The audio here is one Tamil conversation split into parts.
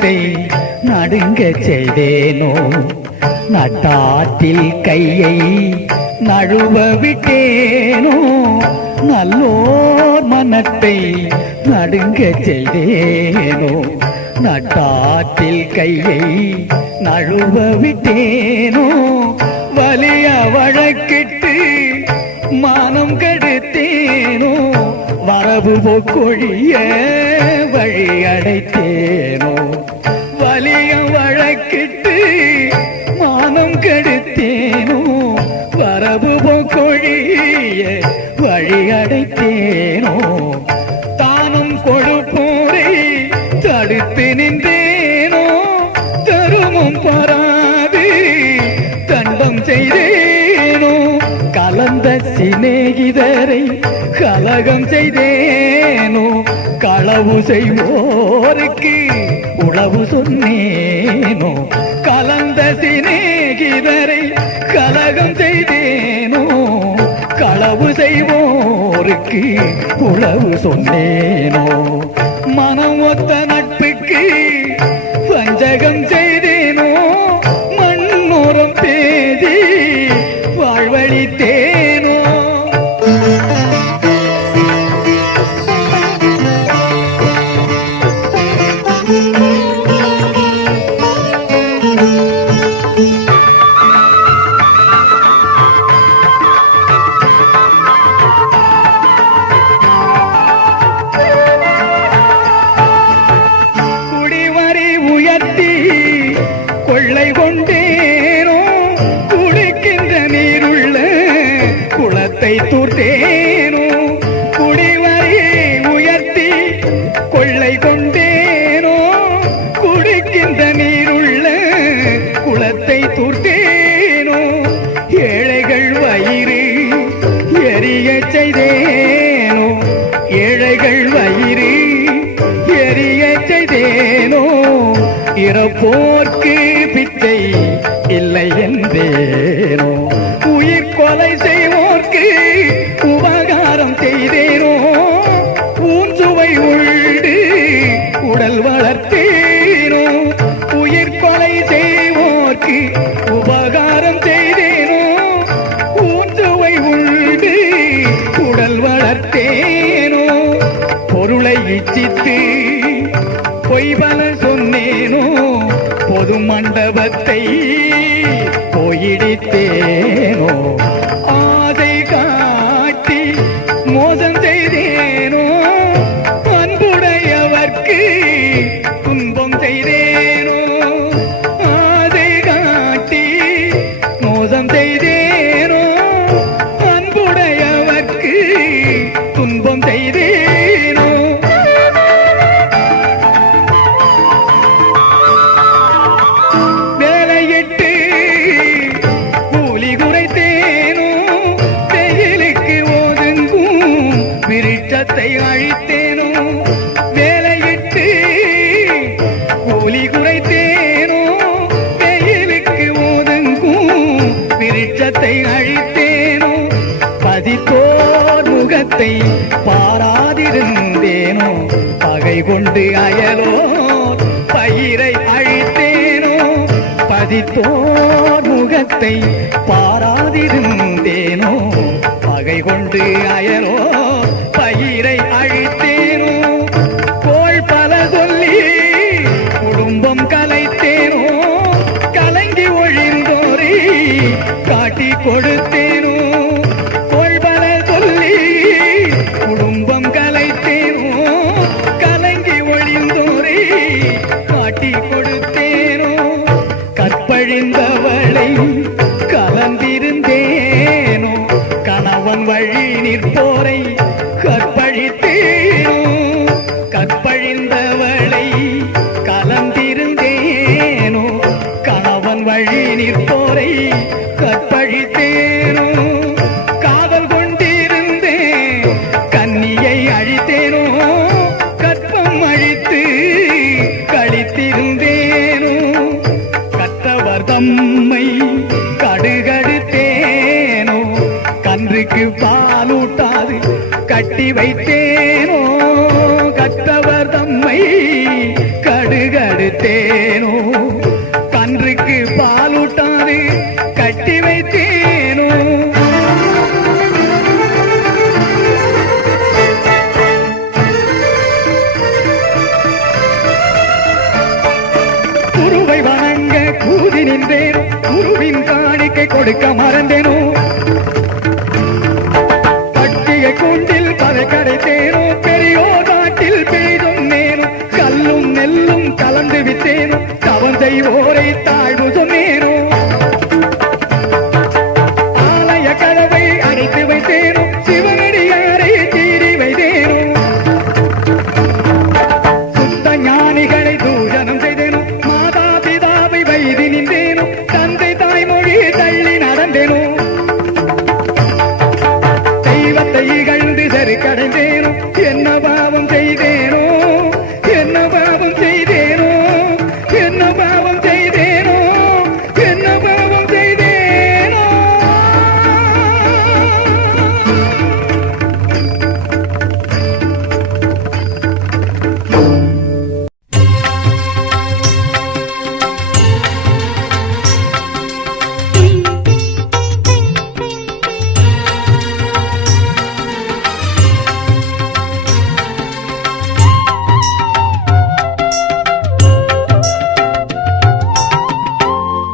மனத்தை நடுங்க செய்தேனோ, நட்டாற்றில் கையை நழுவ விட்டேனோ, நல்லோர் மனத்தை நடுங்க செய்தேனோ, நட்டாற்றில் கையை நழுவ விட்டேனோ, வலிய வழக்கிட்டு மானம் கெடுத்தேனோ, வரவு போக்கொழிய வழி அடைத்தேனோ, வலிய வழக்கிட்டு மானம் கெடுத்தேனோ, வரவு போக்கொழிய வழி அடைத்தேனோ, தானும் கொடுப்போரை தடுத்து நின்றேனோ, தருமும் பராது தண்டம் செய்தேனோ, கலந்த சிநேகிதரை கலகம் செய்தேனோ, களவு செய்வோருக்கு உளவு சொன்னேனோ, கலந்த சிநேகிதரை கலகம் செய்தேனோ, களவு செய்வோருக்கு உளவு சொன்னேனோ, மனம் ஒத்த நட்புக்கு வஞ்சகம் செய்தேனோ, மண்ணோரம் பேதி வாழ்வழித்தேனோ. குடிவரி உயர்த்தி கொள்ளை கொண்டேனோ, குடிக்கின்ற நீருள்ள குளத்தை தூர்த்தேனோ, குடிவரி உயர்த்தி கொள்ளை கொண்டேனோ, குடிக்கின்ற நீருள்ள குளத்தை தூர்த்தேனோ, ஏழைகள் வயிறு எரிய செய்தேனோ, ஏழைகள் வயிறு எரிய செய்தேனோ, இறப்போர்க்கு பிச்சை இல்லை என்றேனோ, உயிர் கொலை செய்வோர்க்கு உபகாரம் செய்தேனோ, ஊன்சுவை உண்டு உடல் வளர்த்தேனோ, உயிர் கொலை செய்வோர்க்கு உபகாரம் செய்தேனோ, ஊன்சுவை உண்டு உடல் வளர்த்தேனோ, பொருளை இச்சித்து பொய்பல சொன்னேனோ, பொது மண்டபத்தை போயிடித்தேனோ, ஆசை காட்டி மோசம் செய்தேனோ, அன்புடையவர்க்கு துன்பம் செய்தேனோ, ஆசை காட்டி மோசம் செய்தேனோ, அன்புடையவர்க்கு துன்பம் செய்தேனோ, வேலையிட்டு கூலி குறைத்தேனோ, வெயிலுக்கு ஒதுங்கும் விருட்சத்தை அழித்தேனோ, வேலையிட்டு கூலி குறைத்தேனோ, வெயிலுக்கு ஒதுங்கும் விருட்சத்தை அழித்தேனோ, பதித்தோர் முகத்தை பாராதிருந்தேனோ, பகை கொண்டு அயலோ பயிரை அழித்தேனோ, பதித்தோர் முகத்தை பாராதிருந்தேனோ, பகை கொண்டு அயலோ பயிரை அழித்தேனோ, கோள் பல சொல்லி குடும்பம் கலைத்தேனோ, கலங்கி ஒழிந்தோரை காட்டி கொடுத்தேனோ, கோள் பல சொல்லி குடும்பம் கலைத்தேனோ, கலங்கி ஒழிந்தோரை காட்டி கொடுத்தேனோ, கற்பழிந்தவளை கலந்திருந்தேனோ, கணவன் வழி நிற்போரை கற்பழித்தேனோ, கற்பழிந்தவளை கலந்திருந்தேனோ, கணவன் வழி நிற்போரை கற்பழித்தேனோ, காதல் கொண்டிருந்தேன் கன்னியை அழித்தேனோ, கற்பம் அழித்து கழித்திருந்தேனோ, கற்றவர் தம்மை கடுகடுத்தேனோ, கன்றுக்கு பாலூட்டாது கட்டி வைத்தேனோ, கற்றவர் தம்மை கடுகடுத்தேனோ, படுக்க மறந்தேனோ கட்டிகை கூண்டில் கதை கடைத்தேனோ பெரியோர் நாட்டில் பெய்தும் நேனோ கல்லும் நெல்லும் கலந்து விட்டேனோ தவம் செய்வோரை தாழ்வு சொன்னேனோ ஆலய கதவை அடைத்து வைத்தேனோ சிவனடியாரை தீடி வைத்தேனோ சுத்த ஞானிகளை தூஷணம் செய்தேனோ மாதா பிதாவை வைதி நின்றேனோ தந்தை தாய்மொழி தள்ளி நடந்தேனோ தெய்வத்தை இகழ்ந்து சரி கடைந்தேனோ என்ன பாவம் செய்தேனோ என்ன பாவம் செய்தேனோ என்ன பாவம் செய்தேனோ என்ன பாவம் செய்தேனோ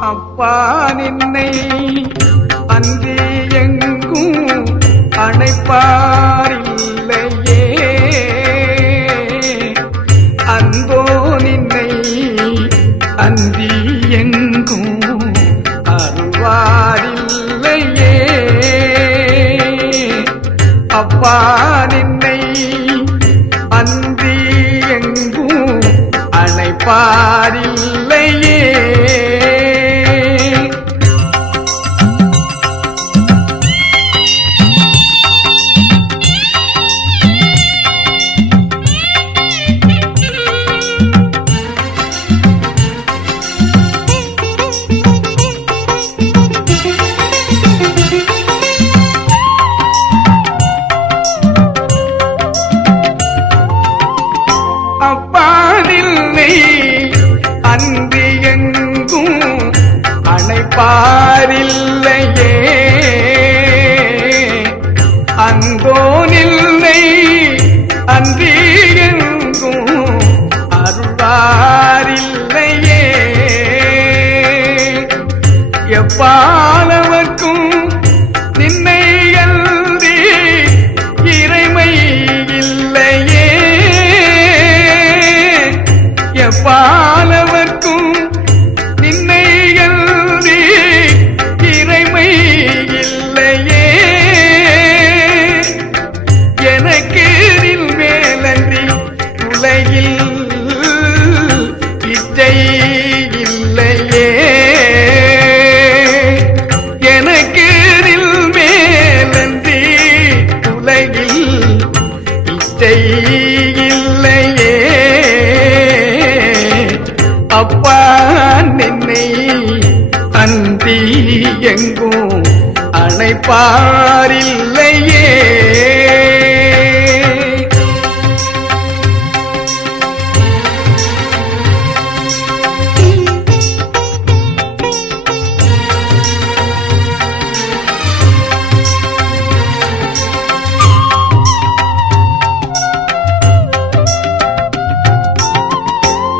அப்பா நின்னை அன்றி எங்கும் அணைப்பாரில்லையே அந்தோ நின்னை அன்றி எங்கும் அருள்வாரில்லையே அப்பா நின்னை அன்றி எங்கும் அணைப்பாரில்லையே அப்பாதில்லை அன்றி எங்கும் அணைப்பாரில்லையே அந்தோ நில்லை அன்றி எங்கும் அருளாரில்லையே எப்பாலவர்க்கும் நின்னை அன்றி இறைமை இல்லையே எப்பாலவர்க்கும் நின்னை அன்றி இறைமை இல்லையே எனக்கு நில் மேலன்றி உலகில் இச்சை இல்லையே எனக்கு நில் மேலன்றி உலகில் இச்சை இல்லையே அப்பா நின்னை அன்றி எங்கும் அணைப்பாரில்லையே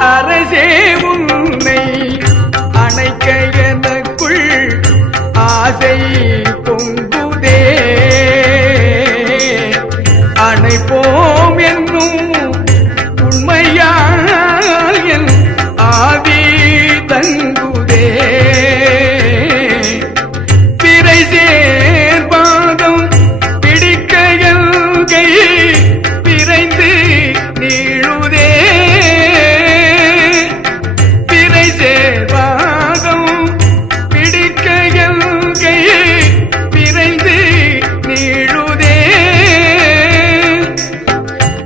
அரசே உன்னை அணைக்க எனக்குள் ஆசை பொங்குதே அணைப்போம் என்னும் உண்மையால் என் ஆவி தங்குதே பிறை சேர்பாதம் பிடிக்க எல்கை பிறைந்து நீழுதே பிறை சேர்பாதம் பிடிக்க எல்கை பிறைந்து நீழுதே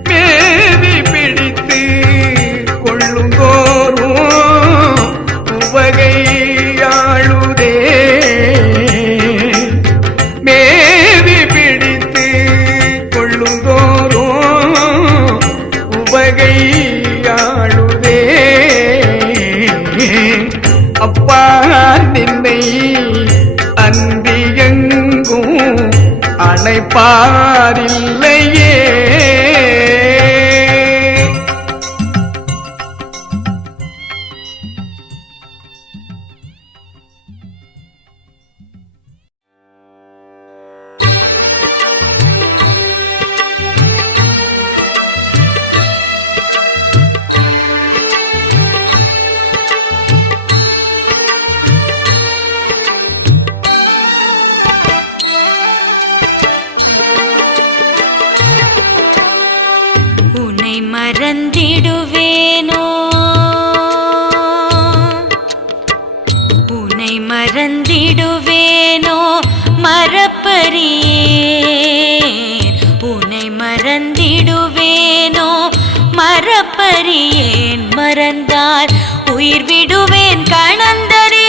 மேவி பிடித்து கொள்ளுங்கோரும் உவகையாழுதே மேவி பிடித்து கொள்ளுங்கோரும் உவகையாழுதே அப்பா நின்னை அன்றி எங்கும் அணைப்பாரில்லையே மறந்திடுவேனோ உன்னை மறந்திடுவேனோ மறப்பறியேன் உன்னை மறந்திடுவேனோ மறப்பறியேன் மறந்தால் உயிர் விடுவேன் கணந்தறியேன்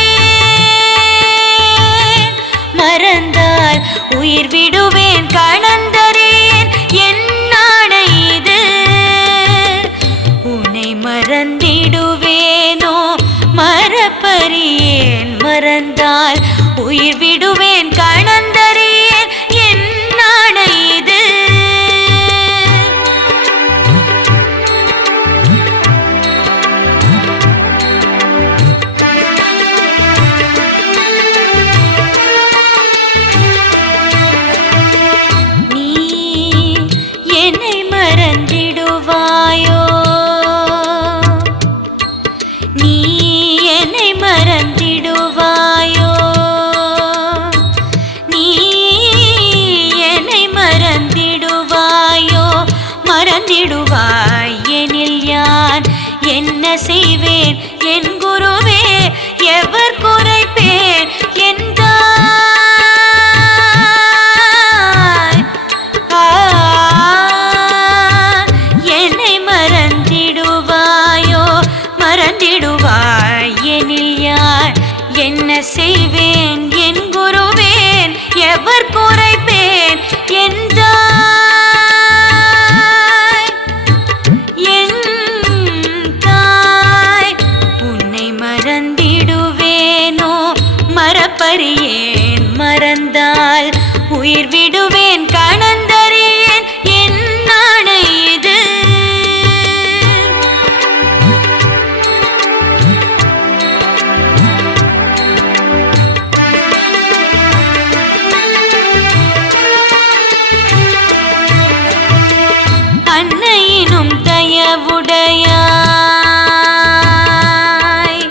மறந்தால் உயிர் விடுவேன் கணந்தறியேன் என் நாடை இது உன்னை மறந்திடுவேனோ மறப்பறியேன் மறந்தால் உயிர் விடுவேன் கணந்தறியேன் என் நாடை இது என்ன செய்வேன் என் குருவே எவர் குறைப்பேன் என்றாய் என்னை மறந்திடுவாயோ மறந்திடுவாய் எனில் யார் என்ன செய்வேன் என் குருவேன் எவர் குறைப்பேன் என்றாய் மறப்பறியேன் மறந்தால் உயிர் விடுவேன் கணந்தறியேன் என் நாடை இது அன்னையினும் தயவுடையாய்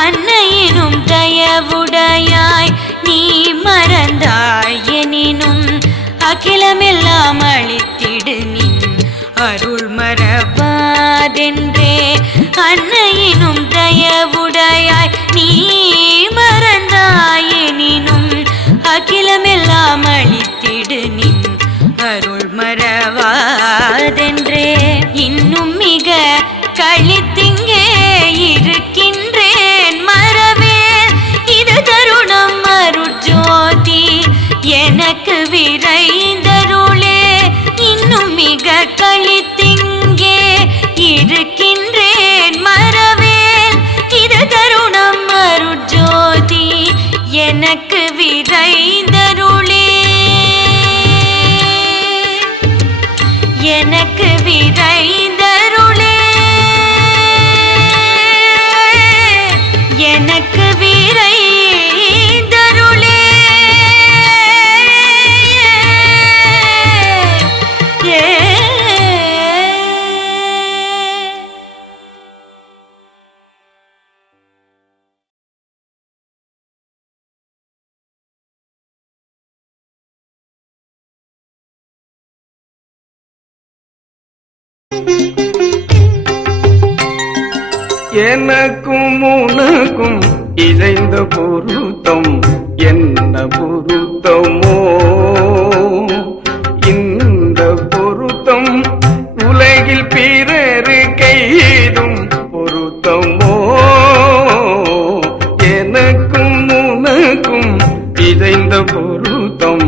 அன்னையினும் தயவுடையாய் நீ மறந்தாய் எனினும் அகிலமெல்லாம் அளித்திடு நின் அருள் மறவாதென்றே அன்னையினும் தயவுடையாய் நீ மறந்தாய் எனினும் அகிலமெல்லாம் அளித்திடு நின் அருள் மறவாதென்றே இன்னும் மிக கழித்திங்கே இருக்கின்றேன் மறவேன் இது தருணம் அருட்ஜோதி எனக்கு விரைந்தருளே இன்னும் மிக கழித்திங்கே இருக்கின்றேன் மறவேன் இது தருணம் அருட்ஜோதி எனக்கு விரைந்தருளே எனக்கு விரைந்தருளே எனக்கு விரைந்தருளே எனக்கும் உனக்கும் இணைந்த பொருத்தம் என்ன பொருத்தமோ இந்த பொருத்தம் உலகில் பிறரு கைதும் பொருத்தமோ எனக்கும் உனக்கும் இணைந்த பொருத்தம்